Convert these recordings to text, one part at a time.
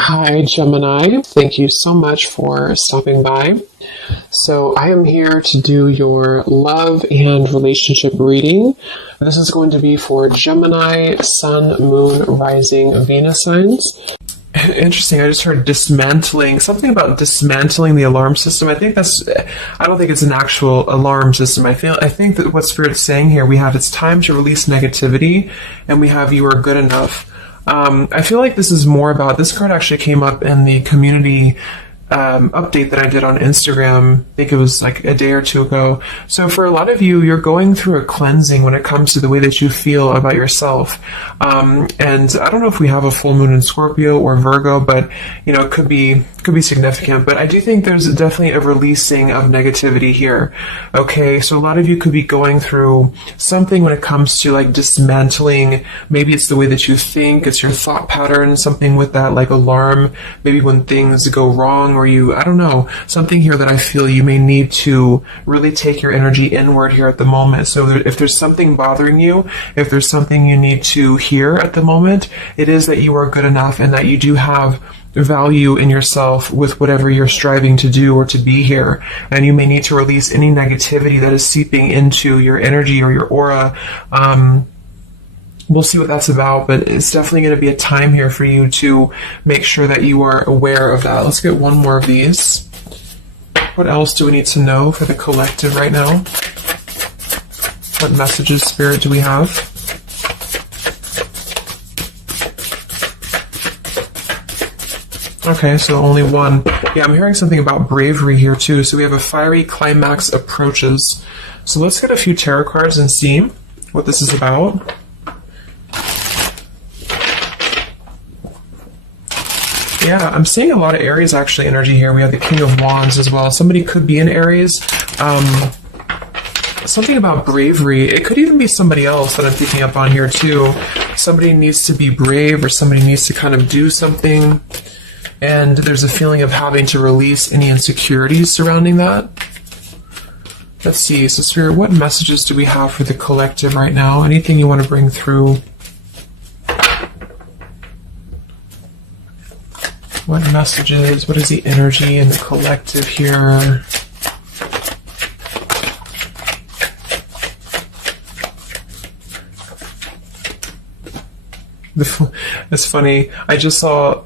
Hi, Gemini. Thank you so much for stopping by. So, I am here to do your love and relationship reading. This is going to be for Gemini, Sun, Moon, Rising, Venus signs. Interesting. I just heard dismantling, something about dismantling the alarm system. I don't think it's an actual alarm system. I think that what Spirit's saying here, we have it's time to release negativity, and we have you are good enough. I feel like this is more about, this card actually came up in the community update that I did on Instagram. I think it was like a day or two ago. So for a lot of you, you're going through a cleansing when it comes to the way that you feel about yourself. And I don't know if we have a full moon in Scorpio or Virgo, but it could be significant. But I do think there's definitely a releasing of negativity here. Okay, so a lot of you could be going through something when it comes to like dismantling. Maybe it's the way that you think, it's your thought pattern, something with that like alarm, maybe when things go wrong, or I don't know, something here that I feel you may need to really take your energy inward here at the moment. So if there's something bothering you, if there's something you need to hear at the moment, it is that you are good enough and that you do have value in yourself with whatever you're striving to do or to be here. And you may need to release any negativity that is seeping into your energy or your aura. We'll see what that's about, but it's definitely going to be a time here for you to make sure that you are aware of that. Let's get one more of these. What else do we need to know for the collective right now? What messages, Spirit, do we have? Okay, so only one. Yeah, I'm hearing something about bravery here too. So we have a fiery climax approaches. So let's get a few tarot cards and see what this is about. Yeah, I'm seeing a lot of Aries actually energy here. We have the King of Wands as well. Somebody could be in Aries. Something about bravery. It could even be somebody else that I'm picking up on here too. Somebody needs to be brave, or somebody needs to kind of do something. And there's a feeling of having to release any insecurities surrounding that. Let's see. So Spirit, what messages do we have for the collective right now? Anything you want to bring through? What messages? What is the energy in the collective here? It's funny. I just saw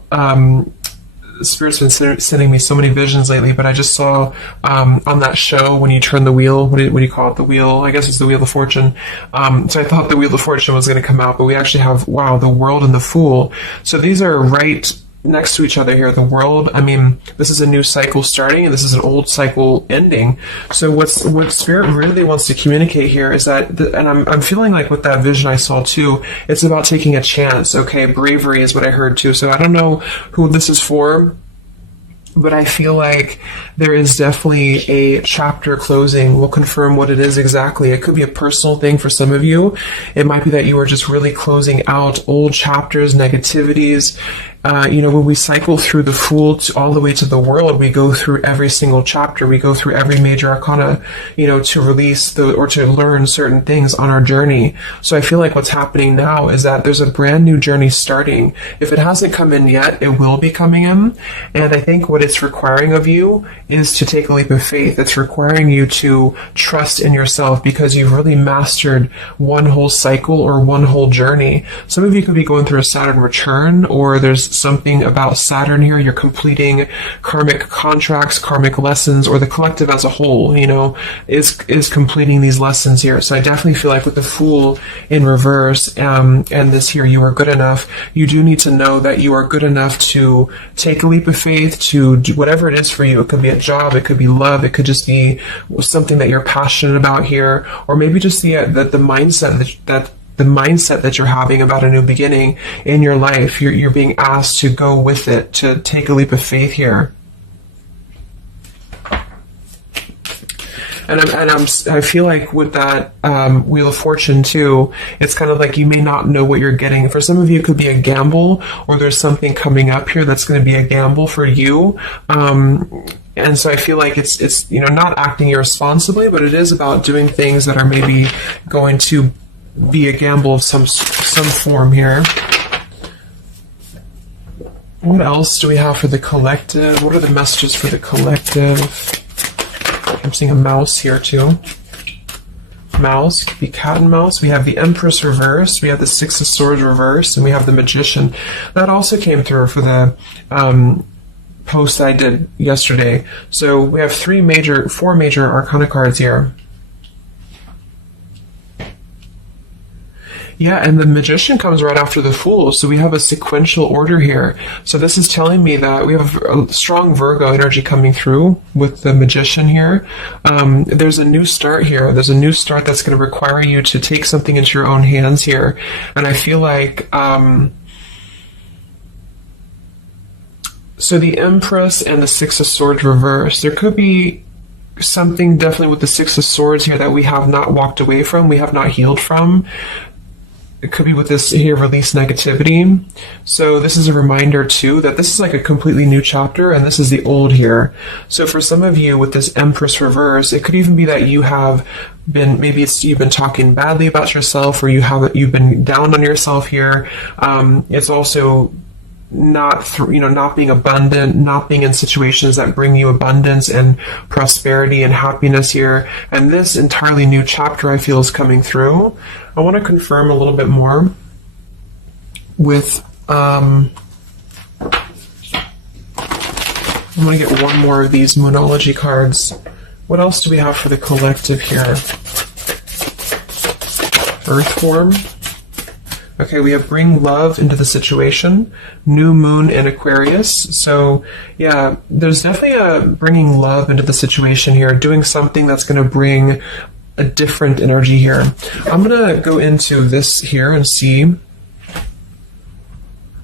Spirit's been sending me so many visions lately, but I just saw on that show when you turn the wheel, what do you call it? The wheel, I guess it's the Wheel of Fortune. So I thought the Wheel of Fortune was going to come out, but we actually have, wow, the World and the Fool. So these are right next to each other here. The World, I mean, this is a new cycle starting, and this is an old cycle ending. So what Spirit really wants to communicate here is that, and I'm feeling like with that vision I saw too, it's about taking a chance. Okay, bravery is what I heard too. So I don't know who this is for, but I feel like there is definitely a chapter closing. We'll confirm what it is exactly. It could be a personal thing for some of you. It might be that you are just really closing out old chapters, negativities. When we cycle through the Fool all the way to the World, we go through every single chapter. We go through every major arcana, to release or to learn certain things on our journey. So I feel like what's happening now is that there's a brand new journey starting. If it hasn't come in yet, it will be coming in. And I think what it's requiring of you is to take a leap of faith. It's requiring you to trust in yourself, because you've really mastered one whole cycle or one whole journey. Some of you could be going through a Saturn return, or there's something about Saturn here. You're completing karmic contracts, karmic lessons, or the collective as a whole, is completing these lessons here. So I definitely feel like with the Fool in reverse, and this here, you are good enough. You do need to know that you are good enough to take a leap of faith, to do whatever it is for you. It could be a job, it could be love, it could just be something that you're passionate about here, or maybe just the mindset that you're having about a new beginning in your life. You're being asked to go with it, to take a leap of faith here. And I feel like with that Wheel of Fortune too, it's kind of like you may not know what you're getting. For some of you, it could be a gamble, or there's something coming up here that's going to be a gamble for you. And so I feel like it's not acting irresponsibly, but it is about doing things that are maybe going to be a gamble of some form here. What else do we have for the collective? What are the messages for the collective? I'm seeing a mouse here too. Mouse, could be cat and mouse. We have the Empress reversed, we have the Six of Swords reversed, and we have the Magician. That also came through for the post I did yesterday. So we have four major Arcana cards here. Yeah, and the Magician comes right after the Fool, so we have a sequential order here. So this is telling me that we have a strong Virgo energy coming through with the Magician here. There's a new start here. There's a new start that's going to require you to take something into your own hands here. And I feel like... so the Empress and the Six of Swords reversed. There could be something definitely with the Six of Swords here that we have not walked away from, we have not healed from. It could be with this here, release negativity. So this is a reminder too that this is like a completely new chapter, and this is the old here. So for some of you with this Empress reverse, it could even be that you have been, maybe you've been talking badly about yourself, or you've been down on yourself here. It's also not being abundant, not being in situations that bring you abundance and prosperity and happiness here. And this entirely new chapter I feel is coming through. I want to confirm a little bit more with, I'm going to get one more of these Moonology cards. What else do we have for the collective here? Earth form. Okay, we have bring love into the situation, new moon in Aquarius. So yeah, there's definitely a bringing love into the situation here, doing something that's going to bring a different energy here. I'm going to go into this here and see.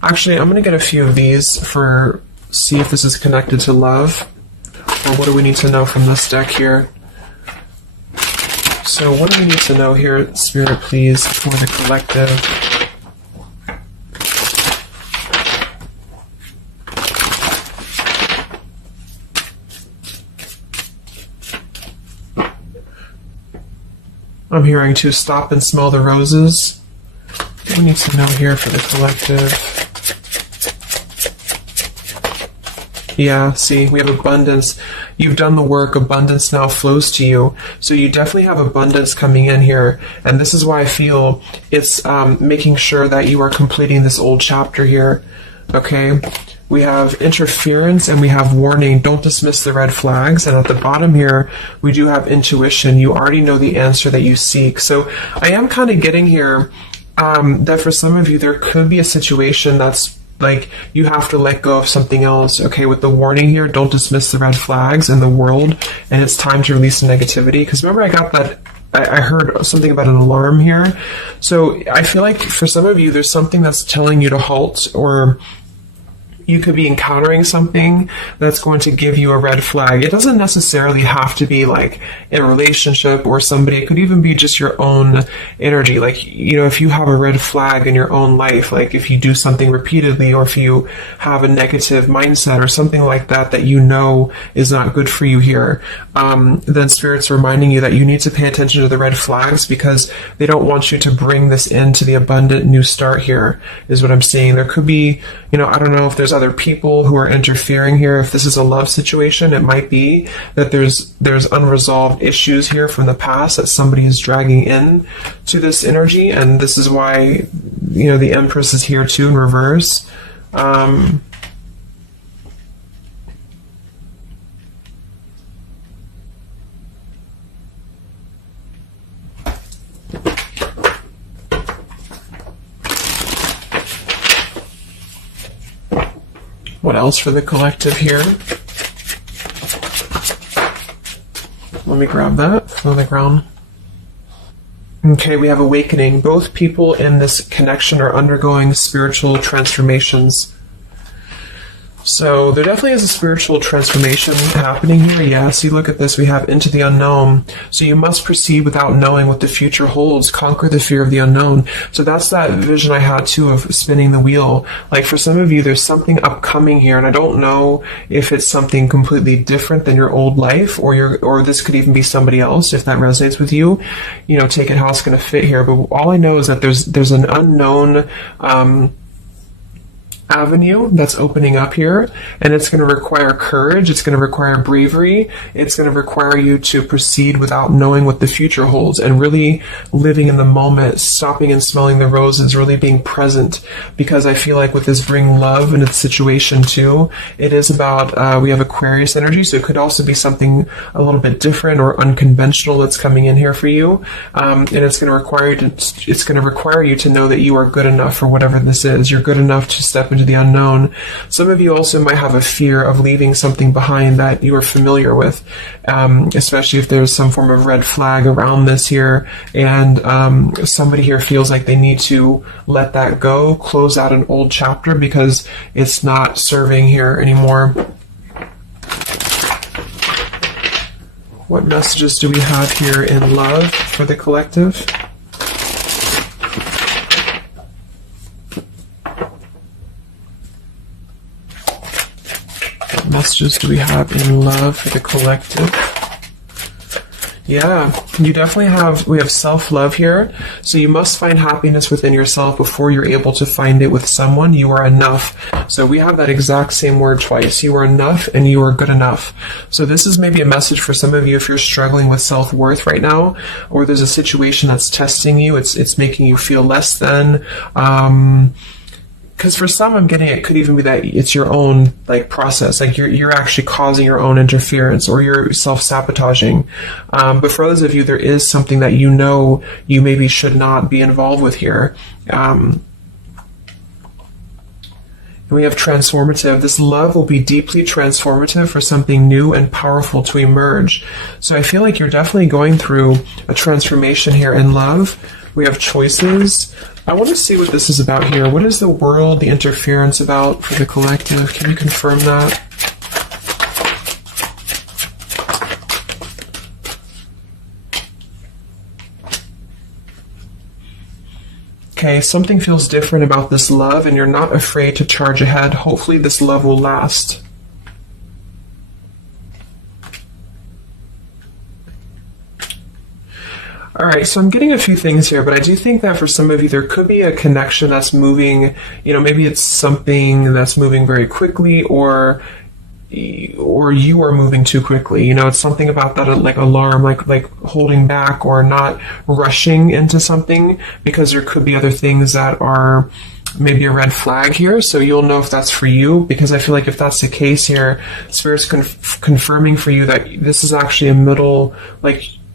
Actually, I'm going to get a few of these see if this is connected to love, or what do we need to know from this deck here. So what do we need to know here, Spirit, please, for the collective? I'm hearing to stop and smell the roses. What do we need to know here for the collective? Yeah, see, we have abundance. You've done the work. Abundance now flows to you. So you definitely have abundance coming in here. And this is why I feel it's making sure that you are completing this old chapter here. Okay? We have interference and we have warning. Don't dismiss the red flags. And at the bottom here, we do have intuition. You already know the answer that you seek. So I am kind of getting here that for some of you, there could be a situation that's like you have to let go of something else. Okay, with the warning here, don't dismiss the red flags in the world. And it's time to release the negativity. Because remember, I got that. I heard something about an alarm here. So I feel like for some of you, there's something that's telling you to halt, or you could be encountering something that's going to give you a red flag. It doesn't necessarily have to be like in a relationship or somebody. It could even be just your own energy. Like, you know, if you have a red flag in your own life, like if you do something repeatedly, or if you have a negative mindset or something like that, that you know is not good for you here, then Spirit's reminding you that you need to pay attention to the red flags, because they don't want you to bring this into the abundant new start here, is what I'm seeing. There could be, you know, I don't know if there's other people who are interfering here. If this is a love situation, it might be that there's unresolved issues here from the past that somebody is dragging in to this energy, and this is why, you know, the Empress is here too in reverse. What else for the collective here? Let me grab that on the ground. Okay, we have awakening. Both people in this connection are undergoing spiritual transformations. So there definitely is a spiritual transformation happening here. Yeah, see, look at this. We have into the unknown. So you must proceed without knowing what the future holds. Conquer the fear of the unknown. So that's that vision I had too of spinning the wheel. Like for some of you, there's something upcoming here, and I don't know if it's something completely different than your old life, or this could even be somebody else. If that resonates with you, you know, take it how it's going to fit here. But all I know is that there's an unknown avenue that's opening up here, and it's going to require courage, it's going to require bravery, it's going to require you to proceed without knowing what the future holds, and really living in the moment, stopping and smelling the roses, really being present, because I feel like with this bring love in its situation too, it is about, we have Aquarius energy, so it could also be something a little bit different or unconventional that's coming in here for you, and it's going to require you to know that you are good enough for whatever this is. You're good enough to step into the unknown. Some of you also might have a fear of leaving something behind that you are familiar with, especially if there's some form of red flag around this here, and somebody here feels like they need to let that go, close out an old chapter because it's not serving here anymore. What messages do we have here in love for the collective? Messages do we have in love for the collective? Yeah, you definitely we have self-love here. So you must find happiness within yourself before you're able to find it with someone. You are enough. So we have that exact same word twice. You are enough and you are good enough. So this is maybe a message for some of you if you're struggling with self-worth right now, or there's a situation that's testing you. It's making you feel less than, because for some, I'm getting it could even be that it's your own process, you're actually causing your own interference, or you're self-sabotaging. But for others of you, there is something that you know you maybe should not be involved with here. And we have transformative. This love will be deeply transformative for something new and powerful to emerge. So I feel like you're definitely going through a transformation here in love. We have choices. I want to see what this is about here. What is the world, the interference about for the collective? Can you confirm that? Okay, something feels different about this love, and you're not afraid to charge ahead. Hopefully this love will last. All right, so I'm getting a few things here, but I do think that for some of you, there could be a connection that's moving, maybe it's something that's moving very quickly, or you are moving too quickly. It's something about that, alarm, like holding back or not rushing into something, because there could be other things that are maybe a red flag here. So you'll know if that's for you, because I feel like if that's the case here, Spirit's confirming for you that this is actually a middle,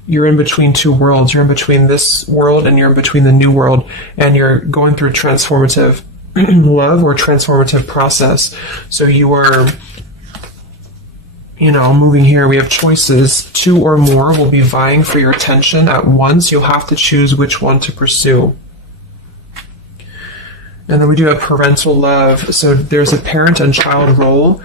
you're in between two worlds. You're in between this world and you're in between the new world, and you're going through transformative love or transformative process. So you are, moving here. We have choices. Two or more will be vying for your attention at once. You'll have to choose which one to pursue. And then we do have parental love. So there's a parent and child role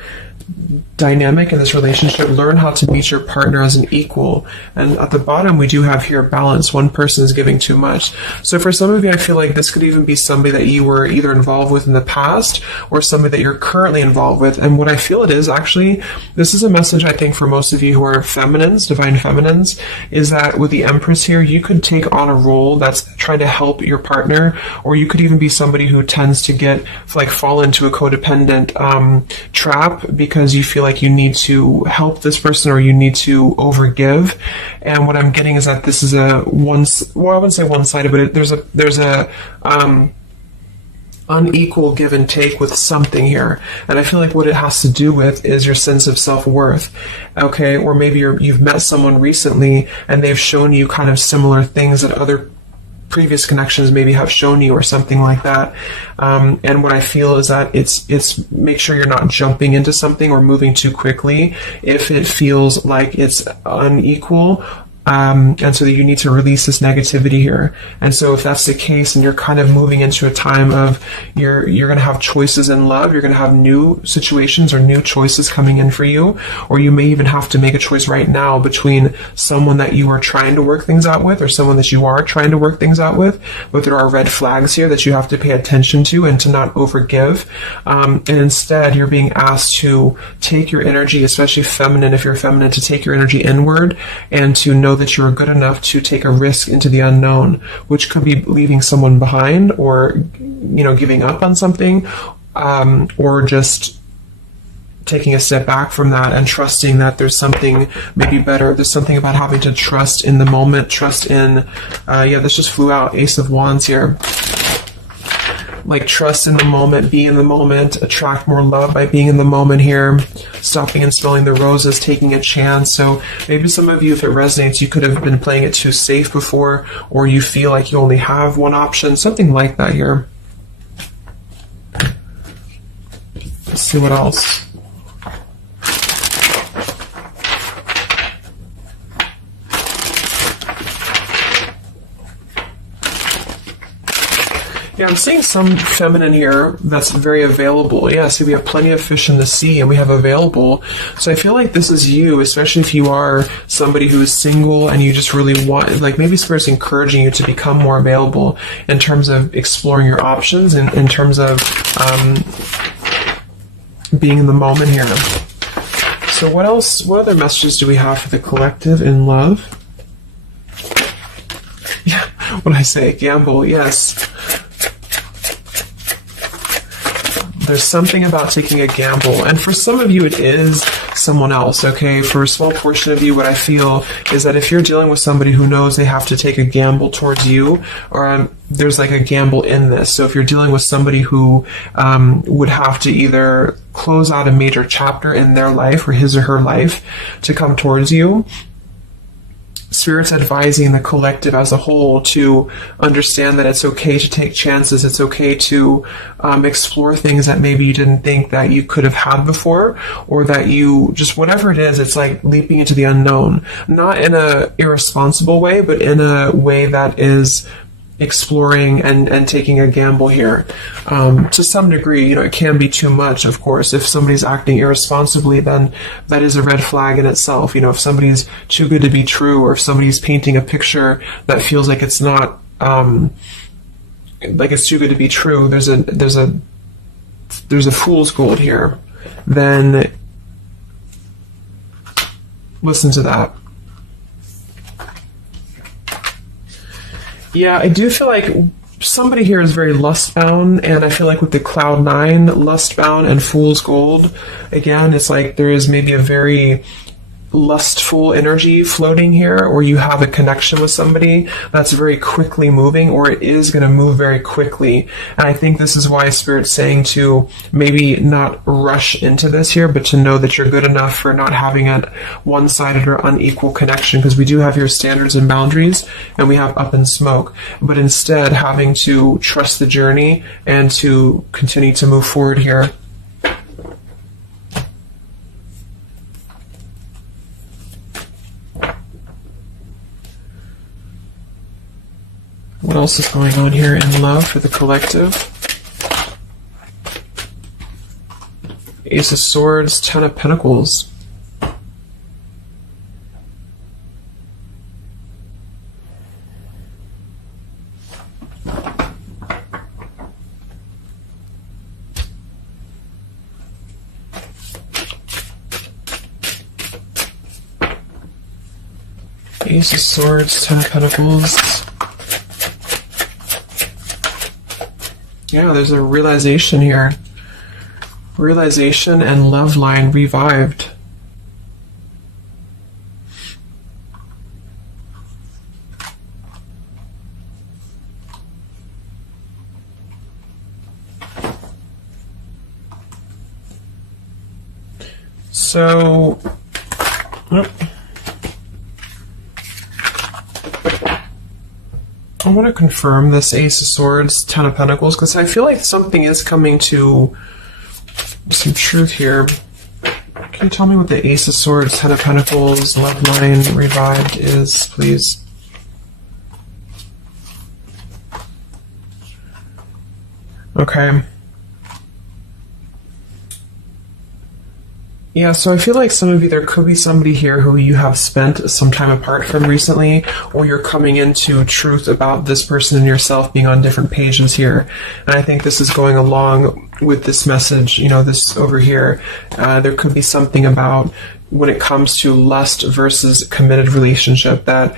dynamic in this relationship. Learn how to meet your partner as an equal. And at the bottom, we do have here balance. One person is giving too much. So for some of you, I feel like this could even be somebody that you were either involved with in the past or somebody that you're currently involved with. And what I feel it is actually, this is a message I think for most of you who are feminines, divine feminines, is that with the Empress here, you could take on a role that's trying to help your partner, or you could even be somebody who tends to fall into a codependent trap because you feel like you need to help this person or you need to overgive. And what I'm getting is that this is I wouldn't say one-sided, but there's a unequal give and take with something here. And I feel like what it has to do with is your sense of self-worth. Okay, or maybe you've met someone recently and they've shown you kind of similar things that other previous connections maybe have shown you, or something like that. And what I feel is that it's make sure you're not jumping into something or moving too quickly if it feels like it's unequal. And so that you need to release this negativity here. And so if that's the case, and you're kind of moving into a time of you're going to have choices in love, you're going to have new situations or new choices coming in for you, or you may even have to make a choice right now between someone that you are trying to work things out with or someone that you are trying to work things out with. But there are red flags here that you have to pay attention to and to not overgive. And instead, you're being asked to take your energy, especially feminine, if you're feminine, to take your energy inward and to know that you're good enough to take a risk into the unknown, which could be leaving someone behind or, giving up on something. or just taking a step back from that and trusting that there's something maybe better. There's something about having to trust in the moment, trust in, this just flew out, Ace of Wands here. Like, trust in the moment, be in the moment, attract more love by being in the moment here, stopping and smelling the roses, taking a chance. So maybe some of you, if it resonates, you could have been playing it too safe before, or you feel like you only have one option, something like that here. Let's see what else. Yeah, I'm seeing some feminine here that's very available. Yeah, see, we have plenty of fish in the sea, and we have available. So I feel like this is you, especially if you are somebody who is single and you just really want, like, maybe Spirit's encouraging you to become more available in terms of exploring your options and in terms of being in the moment here. So what else, what other messages do we have for the collective in love? Yeah, what did I say? Gamble, yes. There's something about taking a gamble, and for some of you it is someone else, okay? For a small portion of you, what I feel is that if you're dealing with somebody who knows they have to take a gamble towards you, or there's like a gamble in this. So if you're dealing with somebody who would have to either close out a major chapter in their life or his or her life to come towards you, Spirit's advising the collective as a whole to understand that it's okay to take chances. It's okay to explore things that maybe you didn't think that you could have had before, or that you just, whatever it is, it's like leaping into the unknown. Not in a irresponsible way, but in a way that is exploring and taking a gamble here. To some degree, it can be too much, of course. If somebody's acting irresponsibly, then that is a red flag in itself. If somebody's too good to be true, or if somebody's painting a picture that feels like it's not, like it's too good to be true, there's a fool's gold here, then listen to that. Yeah, I do feel like somebody here is very lust-bound, and I feel like with the Cloud 9, lust-bound and Fool's Gold, again, it's like there is maybe a very lustful energy floating here, or you have a connection with somebody that's very quickly moving, or it is going to move very quickly. And I think this is why Spirit's saying to maybe not rush into this here, but to know that you're good enough for not having a one-sided or unequal connection, because we do have your standards and boundaries, and we have up and smoke, but instead having to trust the journey and to continue to move forward here. What else is going on here in love for the collective? Ace of Swords, Ten of Pentacles. Ace of Swords, Ten of Pentacles. Yeah, there's a realization here. Realization and love line revived. So, I want to confirm this Ace of Swords, Ten of Pentacles, because I feel like something is coming to some truth here. Can you tell me what the Ace of Swords, Ten of Pentacles, love line revived is, please? Okay. Yeah, so I feel like some of you, there could be somebody here who you have spent some time apart from recently, or you're coming into truth about this person and yourself being on different pages here. And I think this is going along with this message, this over here. There could be something about when it comes to lust versus committed relationship that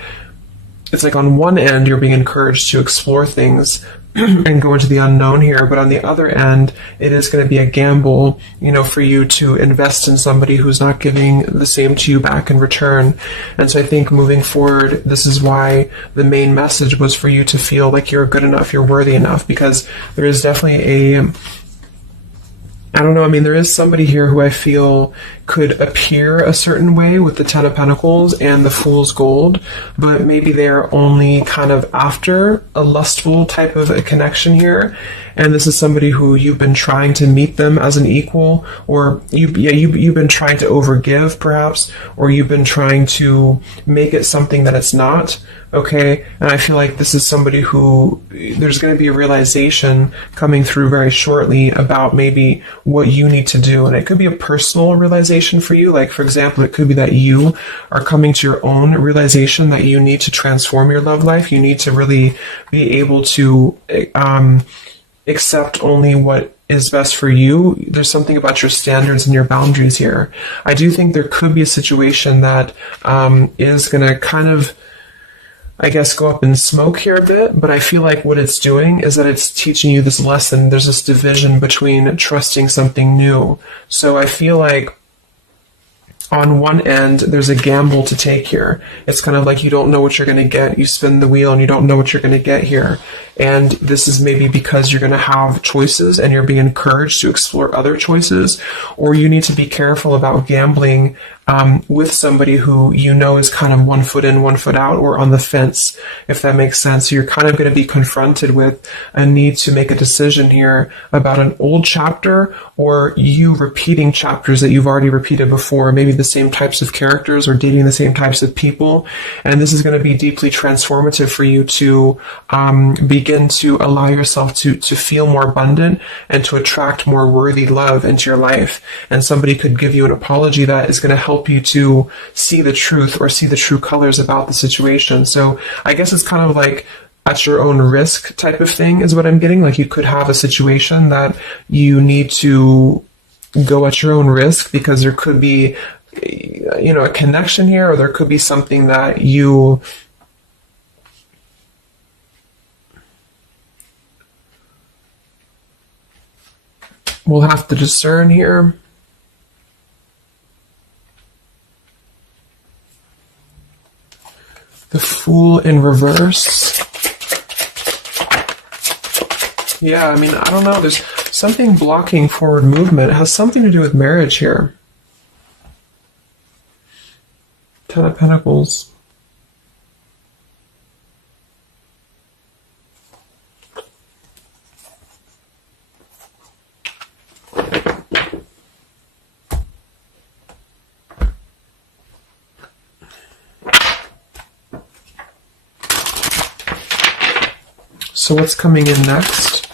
it's like on one end you're being encouraged to explore things, and go into the unknown here. But on the other end, it is going to be a gamble, for you to invest in somebody who's not giving the same to you back in return. And so I think moving forward, this is why the main message was for you to feel like you're good enough, you're worthy enough, because there is definitely I don't know, there is somebody here who I feel could appear a certain way with the Ten of Pentacles and the Fool's Gold, but maybe they're only kind of after a lustful type of a connection here. And this is somebody who you've been trying to meet them as an equal, or you've been trying to overgive perhaps, or you've been trying to make it something that it's not. Okay, and I feel like this is somebody who there's going to be a realization coming through very shortly about maybe what you need to do. And it could be a personal realization for you. Like, for example, it could be that you are coming to your own realization that you need to transform your love life. You need to really be able to accept only what is best for you. There's something about your standards and your boundaries here. I do think there could be a situation that is going to kind of, I guess, go up in smoke here a bit, but I feel like what it's doing is that it's teaching you this lesson. There's this division between trusting something new. So I feel like on one end, there's a gamble to take here. It's kind of like you don't know what you're going to get. You spin the wheel and you don't know what you're going to get here. And this is maybe because you're going to have choices and you're being encouraged to explore other choices, or you need to be careful about gambling with somebody who is kind of 1 foot in, 1 foot out, or on the fence, if that makes sense. So you're kind of going to be confronted with a need to make a decision here about an old chapter, or you repeating chapters that you've already repeated before, maybe the same types of characters or dating the same types of people. And this is going to be deeply transformative for you to begin to allow yourself to feel more abundant and to attract more worthy love into your life. And somebody could give you an apology that is going to help you to see the truth or see the true colors about the situation. So I guess it's kind of like at your own risk type of thing is what I'm getting. Like, you could have a situation that you need to go at your own risk because there could be, a connection here, or there could be something that you will have to discern here. The Fool in reverse. Yeah, I don't know. There's something blocking forward movement. It has something to do with marriage here. Ten of Pentacles. So what's coming in next?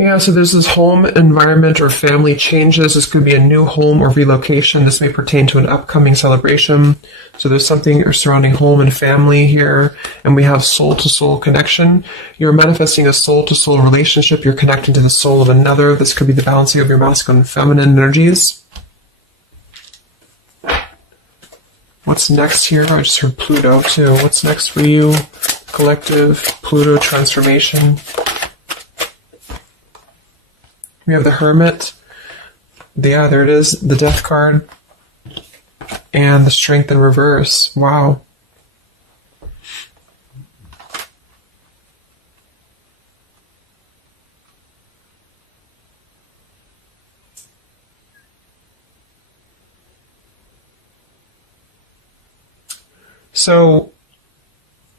Yeah, so there's this home environment or family changes. This could be a new home or relocation. This may pertain to an upcoming celebration. So there's something surrounding home and family here. And we have soul-to-soul connection. You're manifesting a soul-to-soul relationship. You're connecting to the soul of another. This could be the balancing of your masculine and feminine energies. What's next here? I just heard Pluto too. What's next for you? Collective, Pluto transformation. We have the Hermit. Yeah, there it is. The Death card. And the Strength in reverse. Wow. So,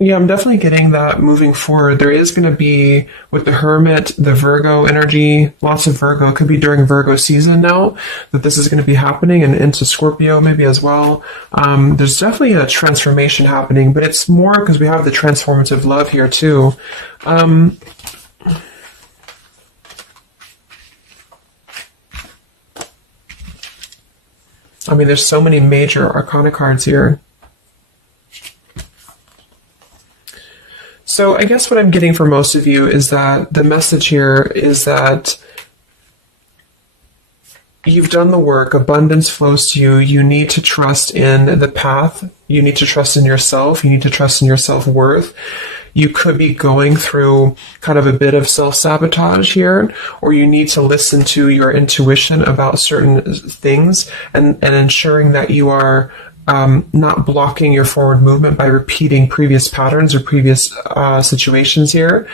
yeah, I'm definitely getting that moving forward. There is going to be, with the Hermit, the Virgo energy, lots of Virgo. It could be during Virgo season now that this is going to be happening, and into Scorpio maybe as well. There's definitely a transformation happening, but it's more because we have the transformative love here too. There's so many major arcana cards here. So I guess what I'm getting for most of you is that the message here is that you've done the work, abundance flows to you, you need to trust in the path, you need to trust in yourself, you need to trust in your self-worth. You could be going through kind of a bit of self-sabotage here, or you need to listen to your intuition about certain things and ensuring that you are not blocking your forward movement by repeating previous patterns or previous situations here.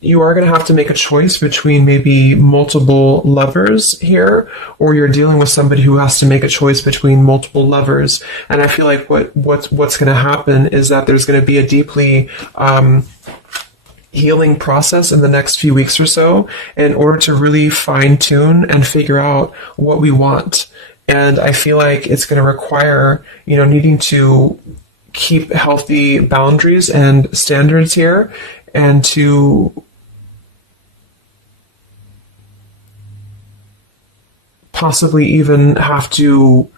You are going to have to make a choice between maybe multiple lovers here, or you're dealing with somebody who has to make a choice between multiple lovers. And I feel like what's going to happen is that there's going to be a deeply healing process in the next few weeks or so in order to really fine tune and figure out what we want. And I feel like it's going to require, needing to keep healthy boundaries and standards here, and to possibly even have to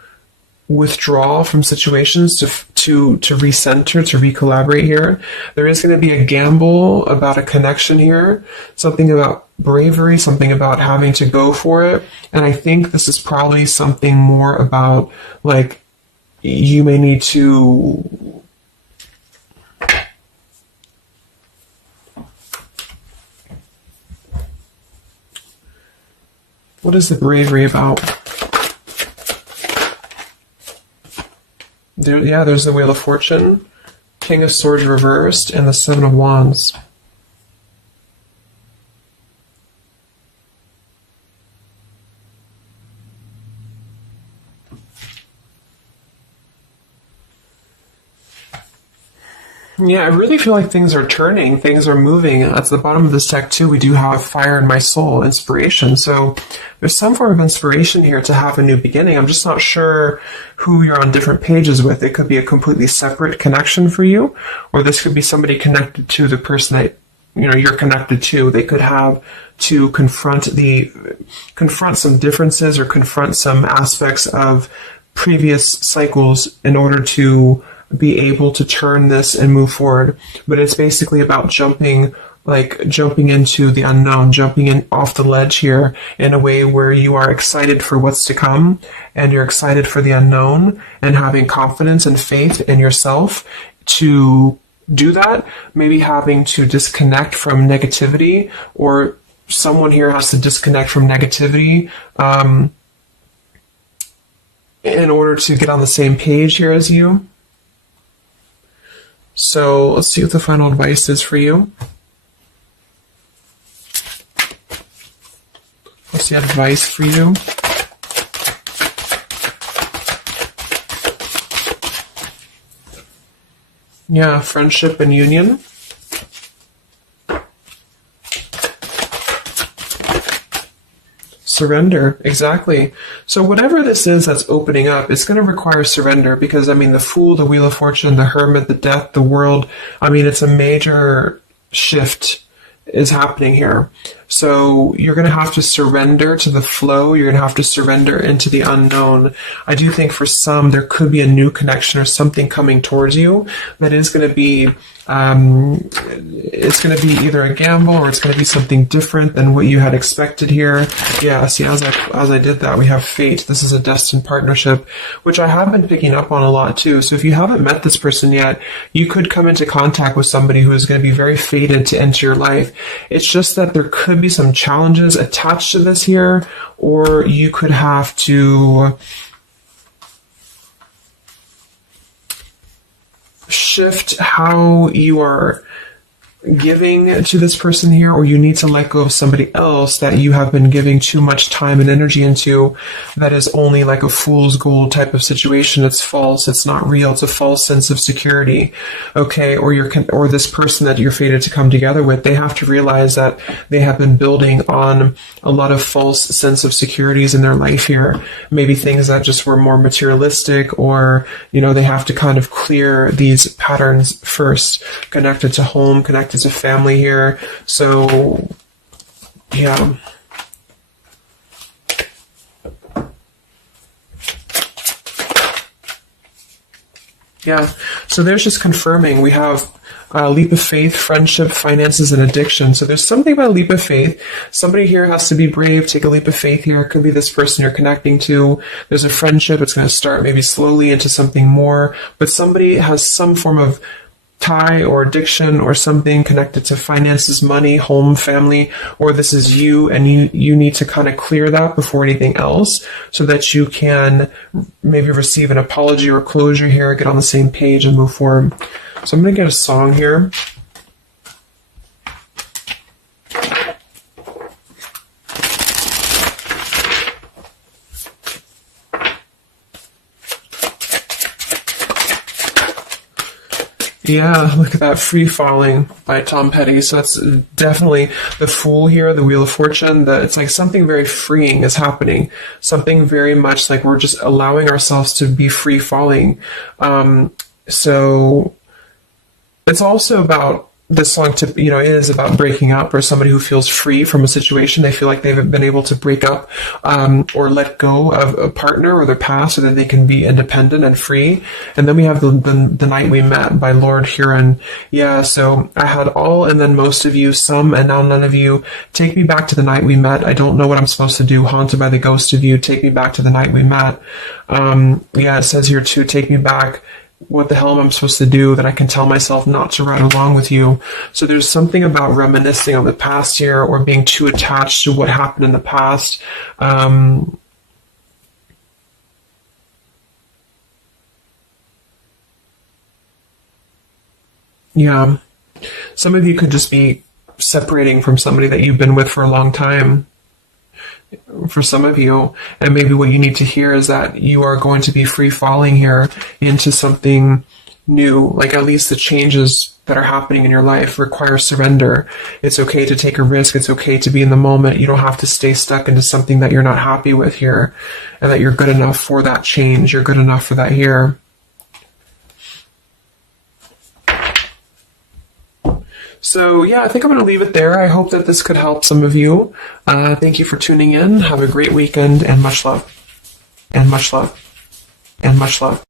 withdraw from situations to recenter, to recollaborate here. There is going to be a gamble about a connection here, something about bravery, something about having to go for it. And I think this is probably something more about, like, you may need to what is the bravery about? There's the Wheel of Fortune, King of Swords reversed, and the Seven of Wands. Yeah, I really feel like things are turning, things are moving. At the bottom of this deck, too, we do have Fire in My Soul, inspiration. So there's some form of inspiration here to have a new beginning. I'm just not sure who you're on different pages with. It could be a completely separate connection for you, or this could be somebody connected to the person that you're connected to. They could have to confront some differences or confront some aspects of previous cycles in order to be able to turn this and move forward. But it's basically about jumping into the unknown, jumping in off the ledge here in a way where you are excited for what's to come, and you're excited for the unknown, and having confidence and faith in yourself to do that. Maybe having to disconnect from negativity, or someone here has to disconnect from negativity in order to get on the same page here as you. So let's see what the final advice is for you. What's the advice for you? Yeah, friendship and union. Surrender, exactly. So whatever this is that's opening up, it's going to require surrender, because, the Fool, the Wheel of Fortune, the Hermit, the Death, the World, it's a major shift is happening here. So you're going to have to surrender to the flow. You're going to have to surrender into the unknown. I do think for some, there could be a new connection or something coming towards you that is going to be, it's going to be either a gamble, or it's going to be something different than what you had expected here. Yeah, see, as I did that, we have fate. This is a destined partnership, which I have been picking up on a lot too. So if you haven't met this person yet, you could come into contact with somebody who is going to be very fated to enter your life. It's just that there could be some challenges attached to this here, or you could have to shift how you are giving to this person here, or you need to let go of somebody else that you have been giving too much time and energy into, that is only like a fool's gold type of situation. It's false, it's not real, it's a false sense of security. Okay, or this person that you're fated to come together with, they have to realize that they have been building on a lot of false sense of securities in their life here. Maybe things that just were more materialistic, or they have to kind of clear these patterns first, connected to home, connected to family here. So yeah, So there's just confirming. We have leap of faith, friendship, finances, and addiction. So there's something about a leap of faith. Somebody here has to be brave, take a leap of faith here. It could be this person you're connecting to. There's a friendship. It's going to start maybe slowly into something more. But somebody has some form of tie or addiction or something connected to finances, money, home, family, or this is you, and you need to kind of clear that before anything else so that you can maybe receive an apology or closure here, get on the same page and move forward. So I'm going to get a song here. Yeah, look at that, Free Falling by Tom Petty. So that's definitely the Fool here, the Wheel of Fortune. It's like something very freeing is happening. Something very much like we're just allowing ourselves to be free falling. So it's also about this song it is about breaking up, or somebody who feels free from a situation. They feel like they've been able to break up or let go of a partner or their past so that they can be independent and free. And then we have the Night We Met by Lord Huron. Yeah, so I had all and then most of you, some and now none of you. Take me back to the night we met. I don't know what I'm supposed to do. Haunted by the ghost of you. Take me back to the night we met. Yeah, it says here too, take me back. What the hell am I supposed to do that I can tell myself not to ride along with you? So there's something about reminiscing on the past here or being too attached to what happened in the past. Yeah. Some of you could just be separating from somebody that you've been with for a long time. For some of you, and maybe what you need to hear is that you are going to be free falling here into something new. Like at least the changes that are happening in your life require surrender. It's okay to take a risk. It's okay to be in the moment. You don't have to stay stuck into something that you're not happy with here, and that you're good enough for that change. You're good enough for that here. So yeah, I think I'm going to leave it there. I hope that this could help some of you. Thank you for tuning in. Have a great weekend, and much love. And much love. And much love.